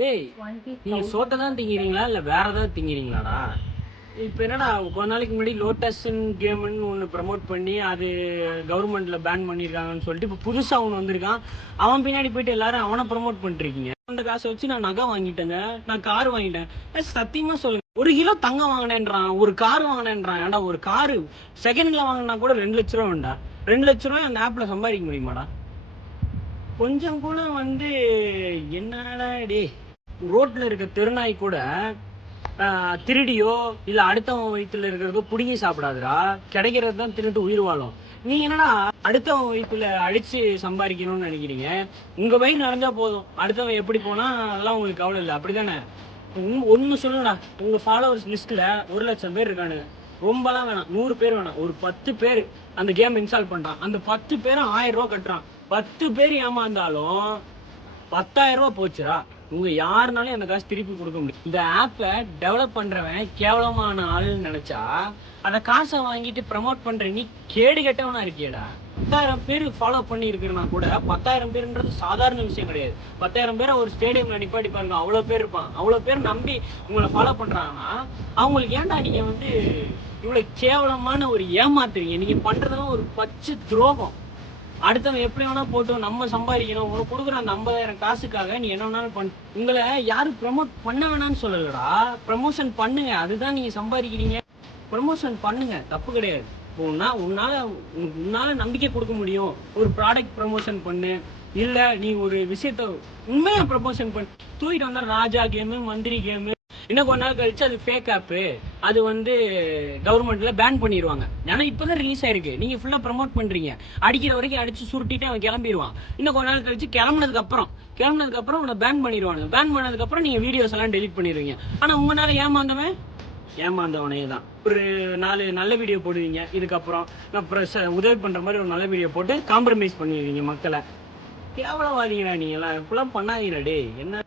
டேய், நீங்க சோத்தை தான் திங்கிறீங்களா இல்ல வேற ஏதாவது திங்கிறீங்களாடா? இப்ப என்னடா கொஞ்ச நாளைக்கு முன்னாடி லோட்டஸ் கேம்னு ஒன்று ப்ரமோட் பண்ணி அது கவர்மெண்ட்ல பேன் பண்ணியிருக்காங்கன்னு சொல்லிட்டு இப்போ புதுசா ஒன்று வந்திருக்கான். அவன் பின்னாடி போயிட்டு எல்லாரும் அவனை ப்ரமோட் பண்ணிருக்கீங்க. அந்த காசை வச்சு நான் நகை வாங்கிட்டேங்க, நான் கார் வாங்கிட்டேன். சத்தியமா சொல்லுங்க, 1 கிலோ தங்கம் வாங்கினேன்றான், ஒரு கார் வாங்கினேன்றான். ஏன்டா ஒரு காரு செகண்ட்ல வாங்கினா கூட 2 லட்ச ரூபா வேண்டா? 2 லட்ச ரூபாய் அந்த ஆப்ல சம்பாதிக்க முடியுமாடா? கொஞ்சம் கூட என்னடா டே, ரோட்ல இருக்க தெருநாய் கூட திருடியோ இல்ல அடுத்தவன் வயிற்றுல இருக்கிறதோ புடுங்கி சாப்பிடாதுடா, கிடைக்கிறது தான் திருட்டு உயிர் வாழும். நீங்க என்னடா அடுத்தவன் வயிற்றுல அடிச்சு சம்பாதிக்கணும்னு நினைக்கிறீங்க? உங்க வயிறு நிறைஞ்சா போதும், அடுத்தவன் எப்படி போனா அதெல்லாம் உங்களுக்கு கவலை இல்லை, அப்படிதானே? ஒன்னு சொல்லுங்கடா, உங்க ஃபாலோவர்ஸ் லிஸ்ட்ல 1 லட்சம் பேர் இருக்கானுங்க. ரொம்பலாம் வேணாம், 100 பேர் வேணாம், ஒரு 10 பேர் அந்த கேம் இன்ஸ்டால் பண்றான். அந்த 10 பேரும் 1000 ரூபா கட்டுறான். 10 பேர் ஏமாந்தாலும் 10,000 ரூபா போச்சுடா. உங்க யாருனாலும் அந்த காசு திருப்பி கொடுக்க முடியும். இந்த ஆப்பை டெவலப் பண்றவன் கேவலமான ஆளுன்னு நினைச்சா அந்த காசை வாங்கிட்டு ப்ரமோட் பண்ற நீ கேடு கெட்டவனா இருக்கியடா. 10,000 பேர் ஃபாலோ பண்ணி இருக்கிறனா கூட 10,000 பேருன்றது சாதாரண விஷயம் கிடையாது. 10,000 பேரை ஒரு ஸ்டேடியம்ல நிப்பாட்டி பாருங்க, அவ்வளோ பேர் இருப்பான். அவ்வளோ பேர் நம்பி உங்களை ஃபாலோ பண்றாங்கன்னா அவங்களுக்கு ஏன்டா நீங்க இவ்வளவு கேவலமான ஒரு ஏமாத்துறீங்க? நீங்க பண்றதெல்லாம் ஒரு பச்சை துரோகம். அடுத்தவன் எப்படி வேணா போட்டோம், நம்ம சம்பாதிக்கணும். உனக்கு கொடுக்குற அந்த 50,000 காசுக்காக நீ என்ன வேணாலும் பண்ண. உங்களை யாரும் ப்ரமோட் பண்ண வேணாம்னு சொல்லலடா, ப்ரமோஷன் பண்ணுங்க. அதுதான் நீங்க சம்பாதிக்கிறீங்க. ப்ரமோஷன் பண்ணுங்க, தப்பு கிடையாது. உன்னால நம்பிக்கை கொடுக்க முடியும். ஒரு ப்ராடக்ட் ப்ரமோஷன் பண்ணு, இல்ல நீ ஒரு விஷயத்த உண்மையா ப்ரமோஷன் பண்ணு. தூக்கிட்டு வந்தா ராஜா கேமு, மந்திரி கேமு, இன்னும் கொஞ்ச நாள் கழிச்சு அது ஃபேக் ஆப்பு, அது கவர்மெண்ட்ல பேன் பண்ணிடுவாங்க. ஏன்னா இப்பதான் ரிலீஸ் ஆயிருக்கு. நீங்க ஃபுல்லா ப்ரமோட் பண்றீங்க, அடிக்கிற வரைக்கும் அடிச்சு சுருட்டிட்டு அவன் கிளம்பிடுவான். இன்னும் கொஞ்ச நாள் கழிச்சு கிளம்புனதுக்கு அப்புறம் அவனை பேன் பண்ணிடுவாங்க. பேன் பண்ணதுக்கு அப்புறம் நீங்க வீடியோஸ் எல்லாம் டெலிட் பண்ணிடுவீங்க. ஆனா உங்களால ஏமாந்தவனே தான். ஒரு 4 நல்ல வீடியோ போடுவீங்க, இதுக்கப்புறம் உதவி பண்ற மாதிரி ஒரு நல்ல வீடியோ போட்டு காம்ப்ரமைஸ் பண்ணிடுவீங்க மக்களை. கேவலவாதீங்கடா நீங்க எல்லாம். இப்பெல்லாம் பண்ணாதீங்கடா டே. என்ன